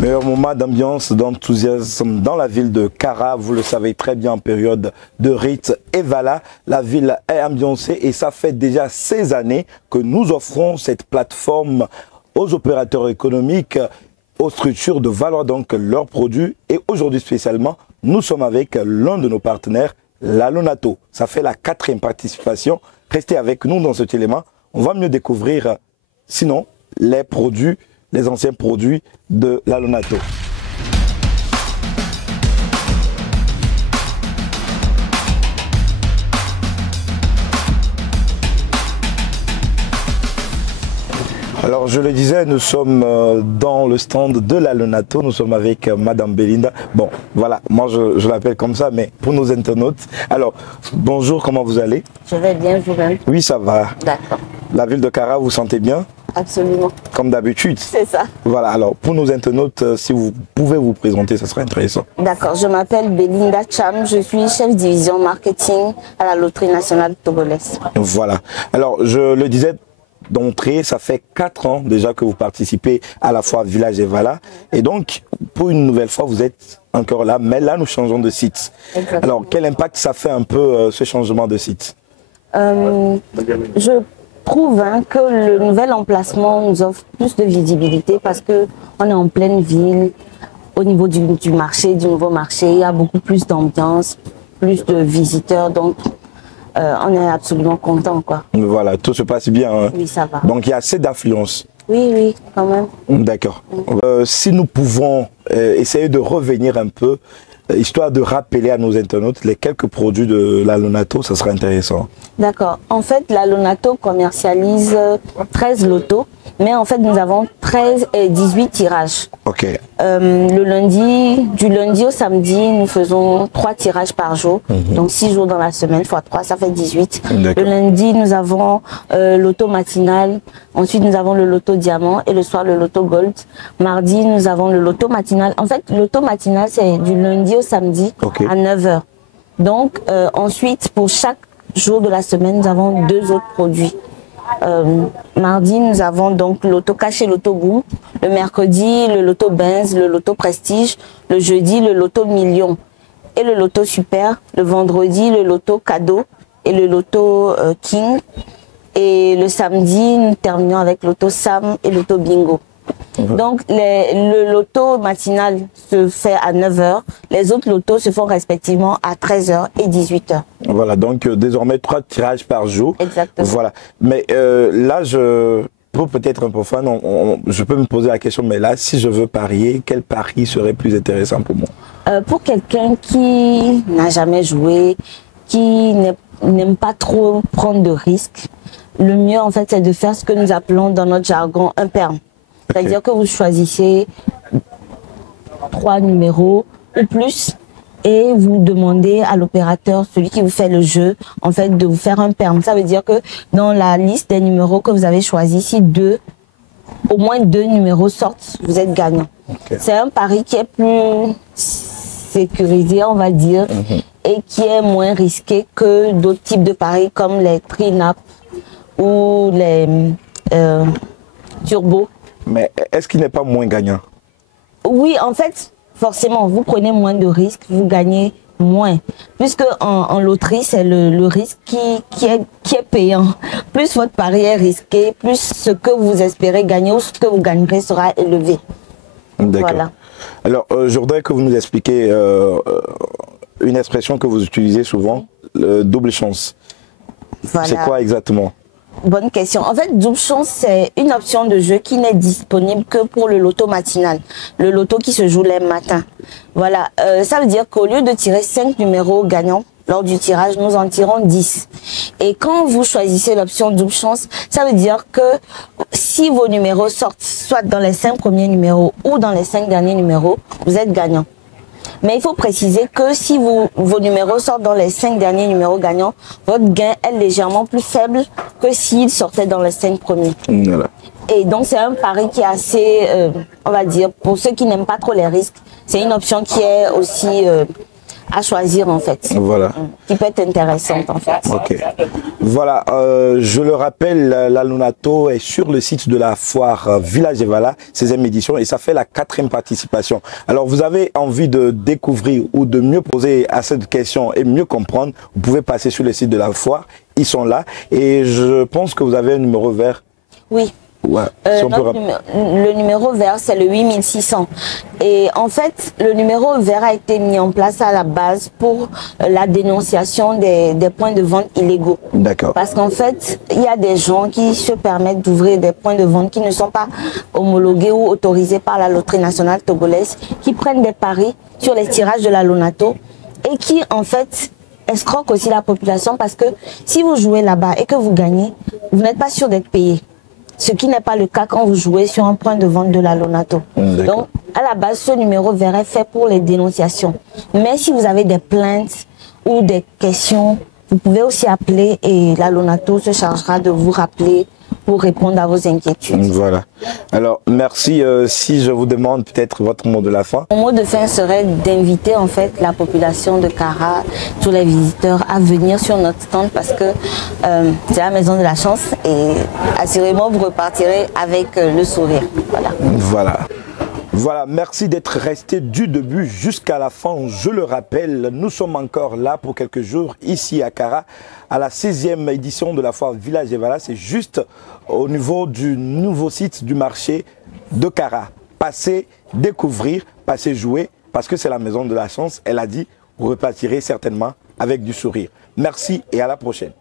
Meilleur moment d'ambiance, d'enthousiasme dans la ville de Kara. Vous le savez très bien, en période de rites et vala, la ville est ambiancée et ça fait déjà 16 années que nous offrons cette plateforme aux opérateurs économiques, aux structures de valoir donc leurs produits. Et aujourd'hui spécialement, nous sommes avec l'un de nos partenaires, l'Alonato. Ça fait la 4e participation. Restez avec nous dans cet élément. On va mieux découvrir, sinon, les produits, les anciens produits de l'Alonato. Alors, je le disais, nous sommes dans le stand de l'Alonato. Nous sommes avec Madame Belinda. Bon, voilà, moi je l'appelle comme ça, mais pour nos internautes. Alors, bonjour, comment vous allez? Je vais bien, vous-même? Oui, ça va. D'accord. La ville de Kara, vous vous sentez bien? Absolument. Comme d'habitude? C'est ça. Voilà, alors pour nos internautes, si vous pouvez vous présenter, ça serait intéressant. D'accord, je m'appelle Belinda Cham, je suis chef division marketing à la Loterie nationale togolaise. Voilà, alors je le disais d'entrée, ça fait 4 ans déjà que vous participez à la fois Village et Vala. Et donc, pour une nouvelle fois, vous êtes encore là, mais là, nous changeons de site. Exactement. Alors, quel impact ça fait un peu ce changement de site? Je trouve que le nouvel emplacement nous offre plus de visibilité parce qu'on est en pleine ville, au niveau du marché, du nouveau marché, il y a beaucoup plus d'ambiance, plus de visiteurs, donc on est absolument content, quoi. Voilà, tout se passe bien. Hein. Oui, ça va. Donc il y a assez d'affluence. Oui, oui, quand même. D'accord. Si nous pouvons essayer de revenir un peu, histoire de rappeler à nos internautes les quelques produits de l'Alonato, ça serait intéressant. D'accord. En fait, l'Alonato commercialise 13 lotos, mais en fait, nous avons 13 et 18 tirages. Ok. Le lundi, du lundi au samedi, nous faisons 3 tirages par jour. Donc 6 jours dans la semaine, fois 3, ça fait 18. Le lundi, nous avons l'auto matinal. Ensuite, nous avons le loto diamant et le soir, le loto gold. Mardi, nous avons le loto matinal. En fait, l'auto matinal, c'est du lundi au samedi à 9 h. Donc, ensuite, pour chaque jour de la semaine, nous avons 2 autres produits. Mardi, nous avons donc l'auto cash et l'auto boom. Le mercredi, le loto Benz, le loto prestige. Le jeudi, le loto million et le loto super. Le vendredi, le loto cadeau et le loto king. Et le samedi, nous terminons avec l'auto Sam et l'auto bingo. Donc, le loto matinal se fait à 9 h. Les autres lotos se font respectivement à 13 h et 18 h. Voilà, donc désormais 3 tirages par jour. Exactement. Voilà. Mais là, pour peut-être un peu fan, je peux me poser la question, mais là, si je veux parier, quel pari serait plus intéressant pour moi? Pour quelqu'un qui n'a jamais joué, qui n'aime pas trop prendre de risques, le mieux, en fait, c'est de faire ce que nous appelons dans notre jargon un perm. C'est-à-dire que vous choisissez 3 numéros ou plus et vous demandez à l'opérateur, celui qui vous fait le jeu, en fait, de vous faire un perm. Ça veut dire que dans la liste des numéros que vous avez choisis, si au moins 2 numéros sortent, vous êtes gagnant. C'est un pari qui est plus sécurisé, on va dire, et qui est moins risqué que d'autres types de paris comme les trinap ou les turbos. Mais est-ce qu'il n'est pas moins gagnant? Oui, en fait, forcément, vous prenez moins de risques, vous gagnez moins. Puisque en loterie, c'est le risque qui est payant. Plus votre pari est risqué, plus ce que vous espérez gagner ou ce que vous gagnerez sera élevé. D'accord. Voilà. Alors, je voudrais que vous nous expliquiez une expression que vous utilisez souvent, le double chance. Voilà. C'est quoi exactement? Bonne question. En fait, double chance, c'est une option de jeu qui n'est disponible que pour le loto matinal. Le loto qui se joue les matins. Voilà. Ça veut dire qu'au lieu de tirer 5 numéros gagnants, lors du tirage, nous en tirons 10. Et quand vous choisissez l'option double chance, ça veut dire que si vos numéros sortent soit dans les 5 premiers numéros ou dans les 5 derniers numéros, vous êtes gagnant. Mais il faut préciser que si vos numéros sortent dans les 5 derniers numéros gagnants, votre gain est légèrement plus faible que s'ils sortaient dans les 5 premiers. Voilà. Et donc c'est un pari qui est assez, on va dire, pour ceux qui n'aiment pas trop les risques, c'est une option qui est aussi à choisir en fait. Voilà. Qui peut être intéressante en fait. Ok. Voilà, je le rappelle, la Lonato est sur le site de la foire Village Evala, 16e édition, et ça fait la 4e participation. Alors, vous avez envie de découvrir ou de mieux poser à cette question et mieux comprendre, vous pouvez passer sur le site de la foire, ils sont là, et je pense que vous avez un numéro vert. Oui. Ouais, si le numéro vert, c'est le 8600. Et en fait, le numéro vert a été mis en place à la base pour la dénonciation des points de vente illégaux. D'accord. Parce qu'en fait, il y a des gens qui se permettent d'ouvrir des points de vente qui ne sont pas homologués ou autorisés par la loterie nationale togolaise, qui prennent des paris sur les tirages de la Lonato et qui, en fait, escroquent aussi la population parce que si vous jouez là-bas et que vous gagnez, vous n'êtes pas sûr d'être payé. Ce qui n'est pas le cas quand vous jouez sur un point de vente de la Lonato. Donc, à la base, ce numéro vert est fait pour les dénonciations. Mais si vous avez des plaintes ou des questions, vous pouvez aussi appeler et la Lonato se chargera de vous rappeler pour répondre à vos inquiétudes. Voilà. Alors, merci. Si je vous demande peut-être votre mot de la fin. Mon mot de fin serait d'inviter en fait la population de Kara, tous les visiteurs à venir sur notre stand parce que c'est la maison de la chance et assurément vous repartirez avec le sourire. Voilà. Voilà. Voilà, merci d'être resté du début jusqu'à la fin. Je le rappelle, nous sommes encore là pour quelques jours ici à Kara, à la 16e édition de la foire Village Evala. C'est juste au niveau du nouveau site du marché de Kara. Passez découvrir, passez jouer, parce que c'est la maison de la chance. Elle a dit, vous repartirez certainement avec du sourire. Merci et à la prochaine.